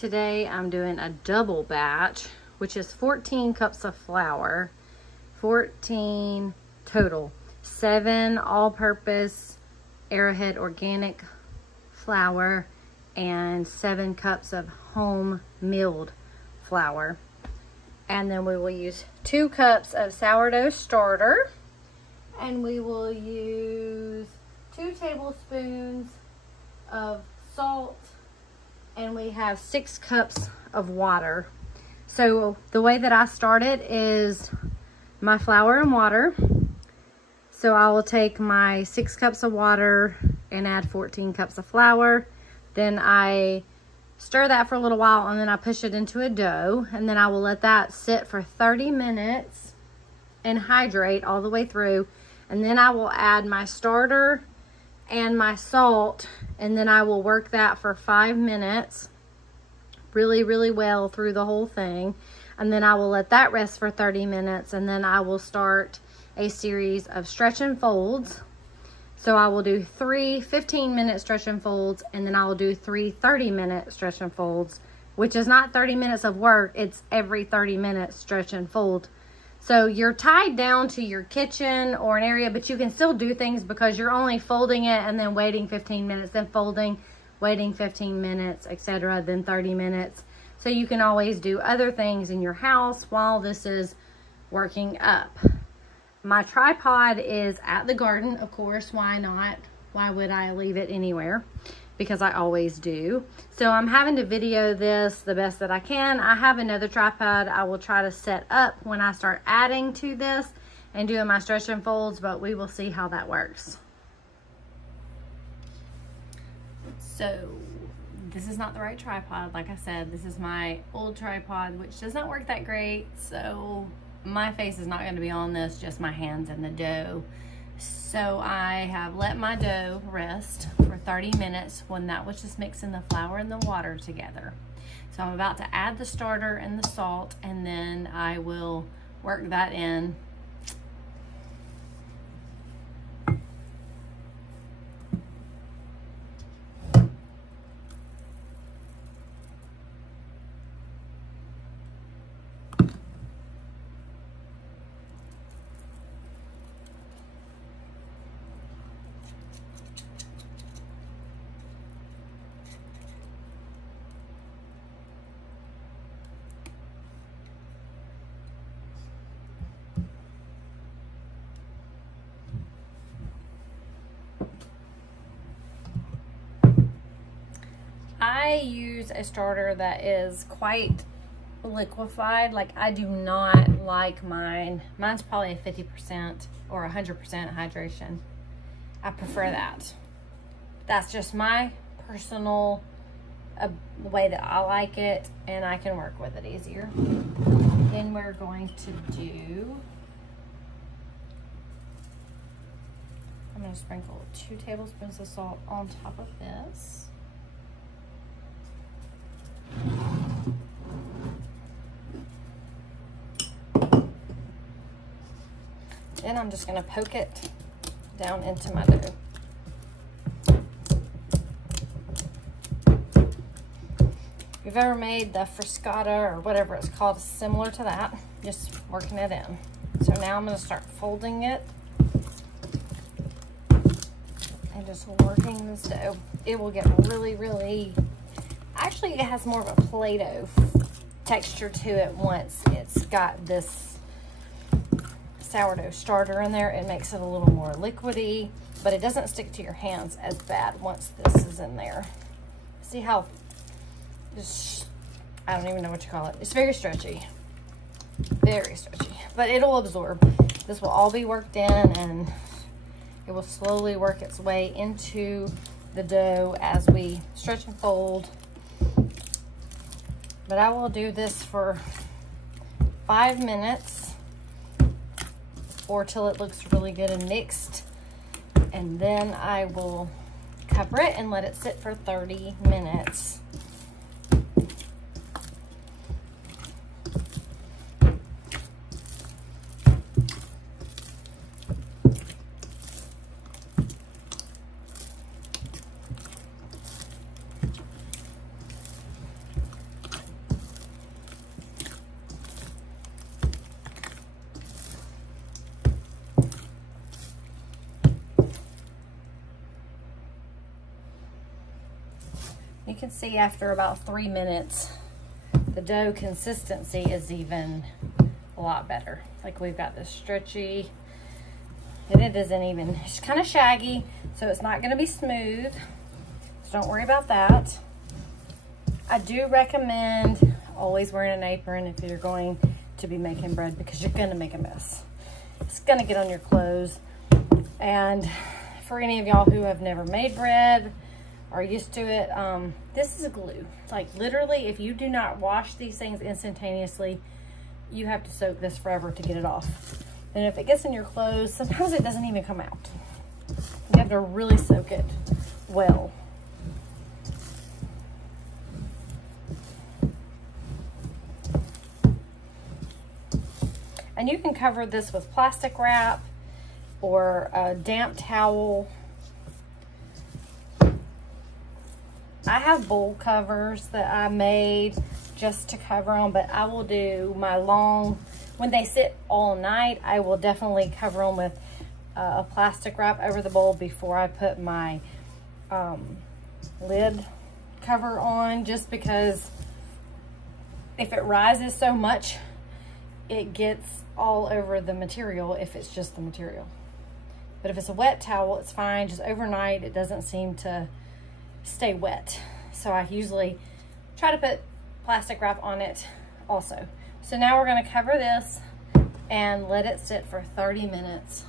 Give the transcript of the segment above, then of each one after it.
Today I'm doing a double batch, which is 14 cups of flour, 14 total, 7 all-purpose Arrowhead organic flour, and 7 cups of home milled flour. And then we will use 2 cups of sourdough starter, and we will use 2 tablespoons of salt, and we have 6 cups of water. So the way that I start it is my flour and water. So I will take my 6 cups of water and add 14 cups of flour. Then I stir that for a little while, and then I push it into a dough, and then I will let that sit for 30 minutes and hydrate all the way through. And then I will add my starter and my salt, and then I will work that for 5 minutes really well through the whole thing. And then I will let that rest for 30 minutes, and then I will start a series of stretch and folds. So I will do 3 15-minute stretch and folds, and then I will do 3 30-minute stretch and folds, which is not 30 minutes of work, it's every 30 minutes stretch and fold. So you're tied down to your kitchen or an area, but you can still do things because you're only folding it and then waiting 15 minutes, then folding, waiting 15 minutes, etc., then 30 minutes. So you can always do other things in your house while this is working up. My tripod is at the garden, of course. Why not? Why would I leave it anywhere? Because I always do. So I'm having to video this the best that I can. I have another tripod I will try to set up when I start adding to this and doing my stretch and folds, but we will see how that works. So this is not the right tripod. Like I said, this is my old tripod, which does not work that great. So my face is not going to be on this, just my hands and the dough. So I have let my dough rest for 30 minutes when that was just mixing the flour and the water together. So I'm about to add the starter and the salt, and then I will work that in. I use a starter that is quite liquefied. Like, I do not like mine. Mine's probably a 50% or 100% hydration. I prefer that. That's just my personal way that I like it, and I can work with it easier. Then we're going to do, I'm going to sprinkle 2 tablespoons of salt on top of this. Then I'm just going to poke it down into my dough. If you've ever made the friscotta or whatever it's called, it's similar to that, just working it in. So now I'm going to start folding it and just working this dough. It will get really, actually it has more of a Play-Doh texture to it once it's got this sourdough starter in there. It makes it a little more liquidy, but it doesn't stick to your hands as bad once this is in there. See how, just, I don't even know what you call it. It's very stretchy, but it'll absorb. This will all be worked in, and it will slowly work its way into the dough as we stretch and fold. But I will do this for 5 minutes or till it looks really good and mixed, and then I will cover it and let it sit for 30 minutes. can see after about 3 minutes, the dough consistency is even a lot better. Like we've got this stretchy, and it isn't even, it's kind of shaggy, so it's not gonna be smooth. So don't worry about that. I do recommend always wearing an apron if you're going to be making bread, because you're gonna make a mess. It's gonna get on your clothes. And for any of y'all who have never made bread, are used to it, this is glue. Like literally, if you do not wash these things instantaneously, you have to soak this forever to get it off. And if it gets in your clothes, sometimes it doesn't even come out. You have to really soak it well. And you can cover this with plastic wrap or a damp towel. I have bowl covers that I made just to cover them, but I will do my long, when they sit all night, I will definitely cover them with a plastic wrap over the bowl before I put my lid cover on, just because if it rises so much, it gets all over the material if it's just the material. But if it's a wet towel, it's fine. Just overnight, it doesn't seem to stay wet. So I usually try to put plastic wrap on it also. So now we're gonna cover this and let it sit for 30 minutes.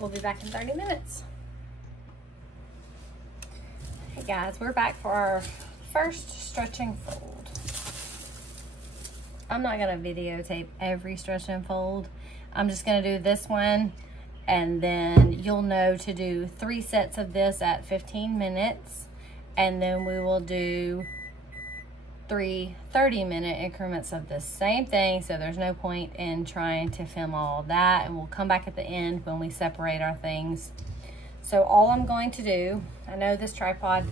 We'll be back in 30 minutes. Hey guys, we're back for our first stretching fold. I'm not gonna videotape every stretch and fold. I'm just gonna do this one, and then you'll know to do 3 sets of this at 15 minutes, and then we will do 3 30-minute increments of the same thing, so there's no point in trying to film all that, and we'll come back at the end when we separate our things. So all I'm going to do, I know this tripod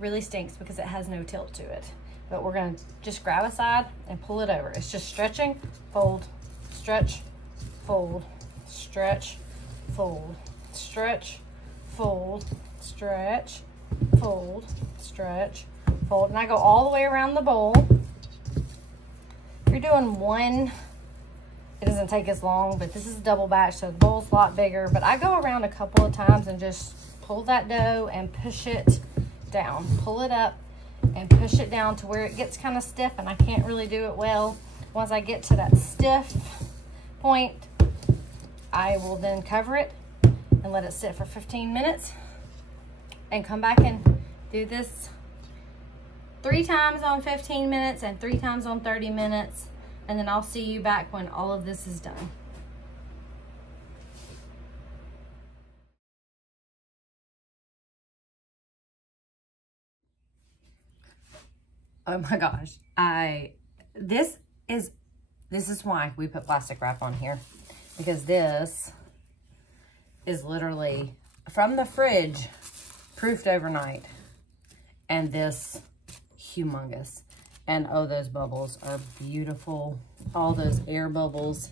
really stinks because it has no tilt to it, but we're going to just grab a side and pull it over. It's just stretching, fold, stretch, fold, stretch, fold, stretch, fold, stretch, fold, stretch, fold, and I go all the way around the bowl. If you're doing one, it doesn't take as long, but this is a double batch, so the bowl's a lot bigger. But I go around a couple of times and just pull that dough and push it down. Pull it up and push it down to where it gets kind of stiff, and I can't really do it well. Once I get to that stiff point, I will then cover it and let it sit for 15 minutes and come back and do this 3 times on 15 minutes and 3 times on 30 minutes. And then I'll see you back when all of this is done. Oh my gosh. This is why we put plastic wrap on here, because this is literally from the fridge, proofed overnight, and this humongous. And oh, those bubbles are beautiful, all those air bubbles.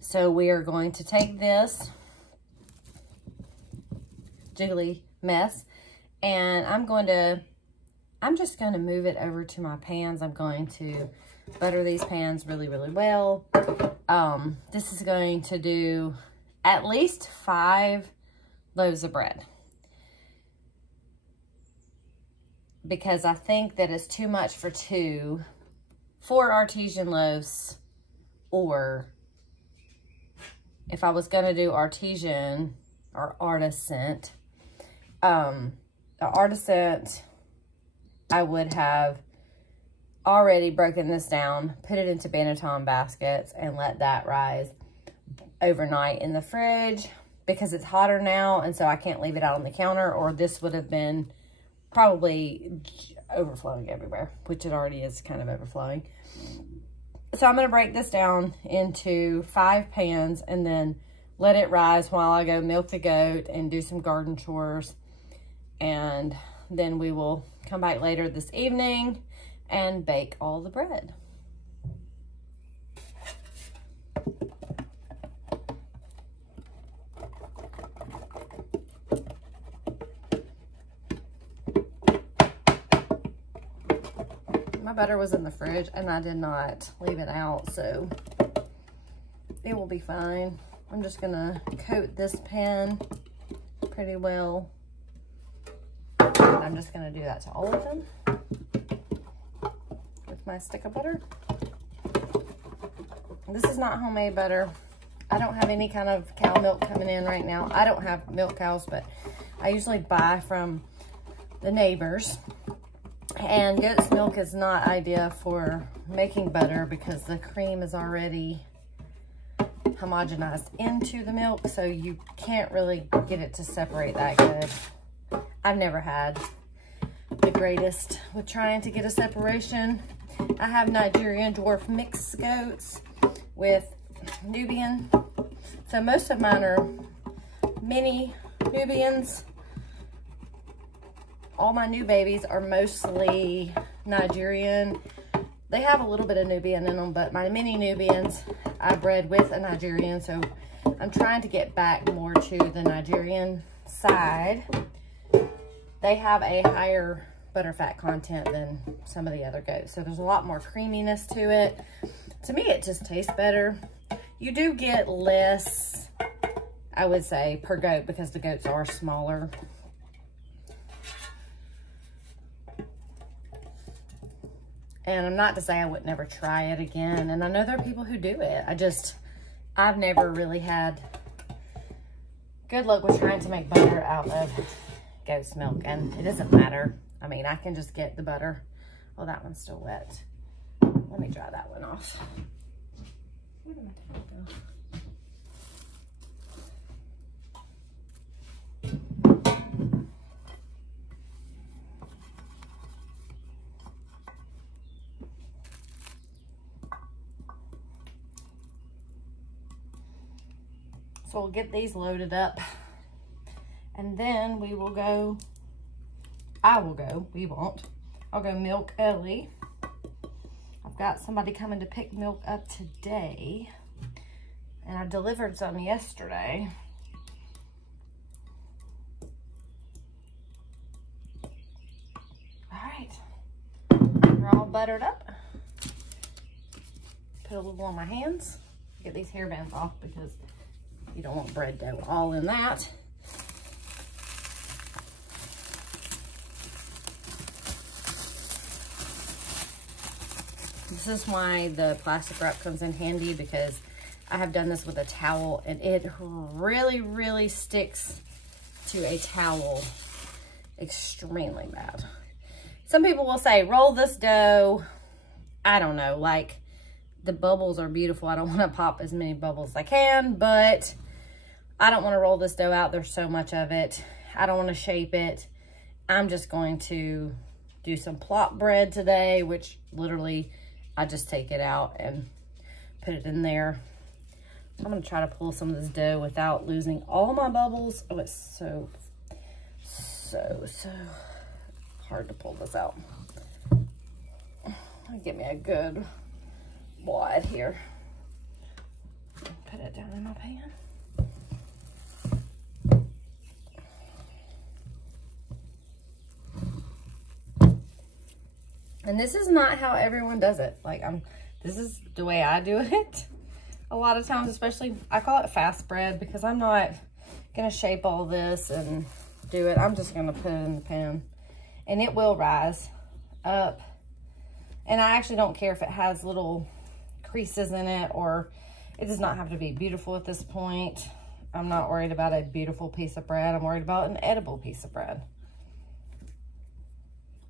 So we are going to take this jiggly mess, and I'm just going to move it over to my pans. I'm going to butter these pans really, really well. This is going to do at least 5 loaves of bread, because I think that it's too much for 4 artesian loaves. Or if I was going to do artesian or artisan, I would have already broken this down, put it into Banneton baskets, and let that rise overnight in the fridge, because it's hotter now, and so I can't leave it out on the counter, or this would have been probably overflowing everywhere, which it already is kind of overflowing. So I'm going to break this down into 5 pans and then let it rise while I go milk the goat and do some garden chores. And then we will come back later this evening and bake all the bread. My butter was in the fridge and I did not leave it out, so it will be fine. I'm just gonna coat this pan pretty well. I'm just gonna do that to all of them with my stick of butter. This is not homemade butter. I don't have any kind of cow milk coming in right now. I don't have milk cows, but I usually buy from the neighbors. And goat's milk is not ideal for making butter because the cream is already homogenized into the milk, so you can't really get it to separate that good. I've never had the greatest with trying to get a separation. I have Nigerian dwarf mixed goats with Nubian. So most of mine are mini Nubians. All my new babies are mostly Nigerian. They have a little bit of Nubian in them, but my mini Nubians I bred with a Nigerian, so I'm trying to get back more to the Nigerian side. They have a higher butterfat content than some of the other goats, so there's a lot more creaminess to it. To me, it just tastes better. You do get less, I would say, per goat because the goats are smaller. And I'm not to say I would never try it again. And I know there are people who do it. I've never really had good luck with trying to make butter out of goat's milk. And it doesn't matter. I mean, I can just get the butter. Oh, that one's still wet. Let me dry that one off. Where did my towel go? So we'll get these loaded up and then we will go, we won't. I'll go milk Ellie. I've got somebody coming to pick milk up today and I delivered some yesterday. All right, we're all buttered up. Put a little on my hands. Get these hairbands off because you don't want bread dough all in that. This is why the plastic wrap comes in handy, because I have done this with a towel and it really, really sticks to a towel extremely bad. Some people will say, roll this dough. I don't know, like, the bubbles are beautiful. I don't want to pop as many bubbles as I can, but I don't want to roll this dough out. There's so much of it. I don't want to shape it. I'm just going to do some plop bread today, which literally I just take it out and put it in there. I'm going to try to pull some of this dough without losing all my bubbles. Oh, it's so hard to pull this out. Give me a good wad here. Put it down in my pan. And this is not how everyone does it. Like, this is the way I do it. A lot of times, especially, I call it fast bread because I'm not gonna shape all this and do it. I'm just gonna put it in the pan and it will rise up. And I actually don't care if it has little creases in it, or it does not have to be beautiful at this point. I'm not worried about a beautiful piece of bread. I'm worried about an edible piece of bread.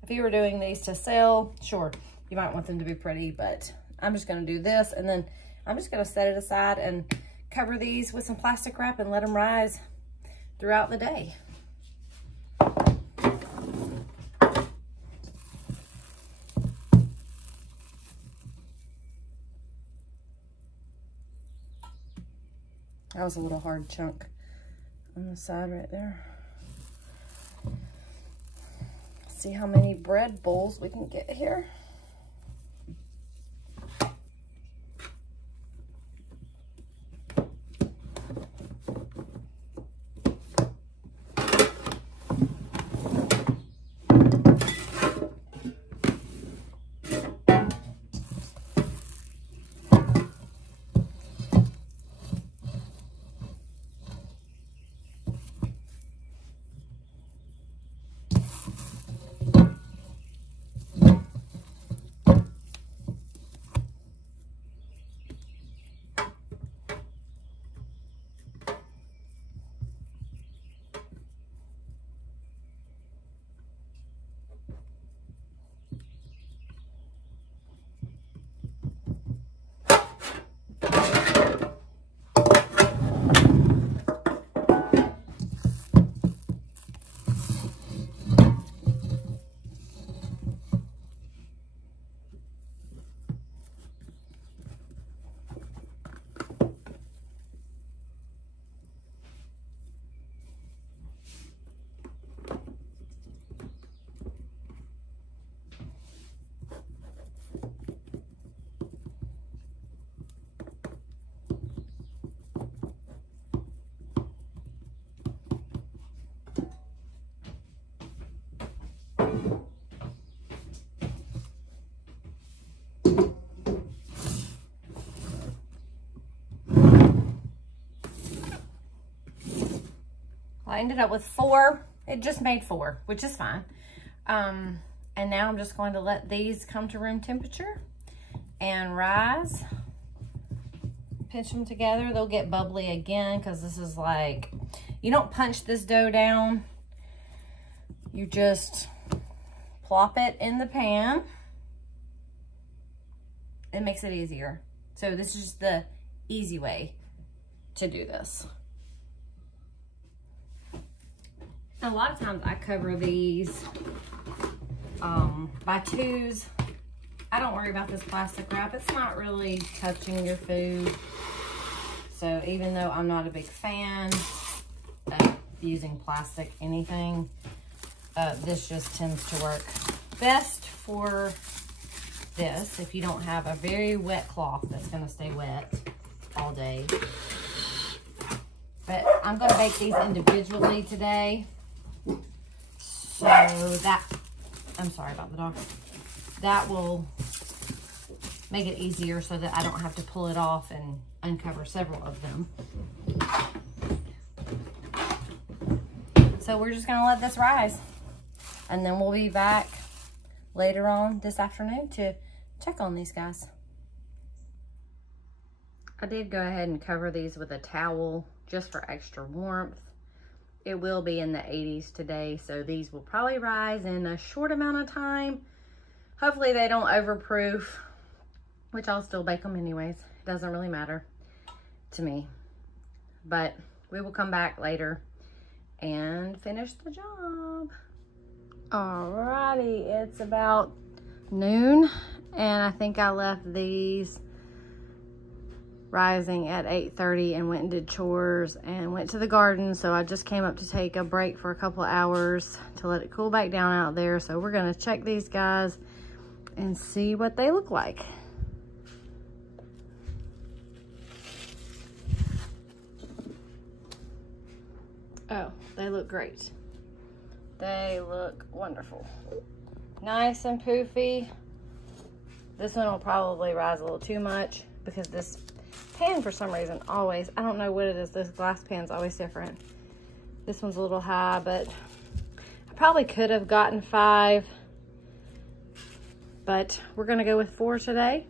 If you were doing these to sell, sure, you might want them to be pretty, but I'm just gonna do this and then I'm just gonna set it aside and cover these with some plastic wrap and let them rise throughout the day. That was a little hard chunk on the side right there. See how many bread bowls we can get here. I ended up with 4. It just made 4, which is fine. And now I'm just going to let these come to room temperature and rise. Pinch them together. They'll get bubbly again because this is like, you don't punch this dough down. You just plop it in the pan. It makes it easier. So this is the easy way to do this. A lot of times I cover these by 2s. I don't worry about this plastic wrap. It's not really touching your food. So even though I'm not a big fan of using plastic anything, this just tends to work best for this if you don't have a very wet cloth that's going to stay wet all day. But I'm going to bake these individually today. So that, I'm sorry about the dog. That will make it easier so that I don't have to pull it off and uncover several of them. So we're just gonna let this rise. And then we'll be back later on this afternoon to check on these guys. I did go ahead and cover these with a towel just for extra warmth. It will be in the 80s today, so these will probably rise in a short amount of time. Hopefully they don't overproof, which I'll still bake them anyways. It doesn't really matter to me. But we will come back later and finish the job. Alrighty, it's about noon, and I think I left these rising at 8:30 and went and did chores and went to the garden. So I just came up to take a break for a couple of hours to let it cool back down out there. So we're gonna check these guys and see what they look like. Oh, they look great. They look wonderful. Nice and poofy. This one will probably rise a little too much because this pan for some reason always, I don't know what it is, this glass pan's always different. This one's a little high, but I probably could have gotten 5, but we're gonna go with 4 today.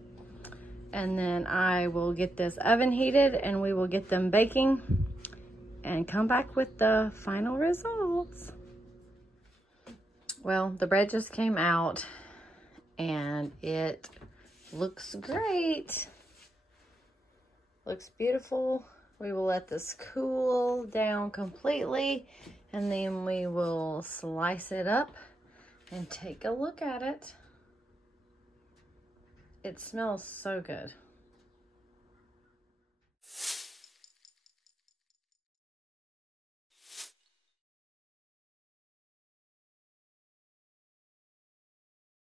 And then I will get this oven heated and we will get them baking and come back with the final results. Well, the bread just came out and it looks great. Looks beautiful. We will let this cool down completely and then we will slice it up and take a look at it. It smells so good.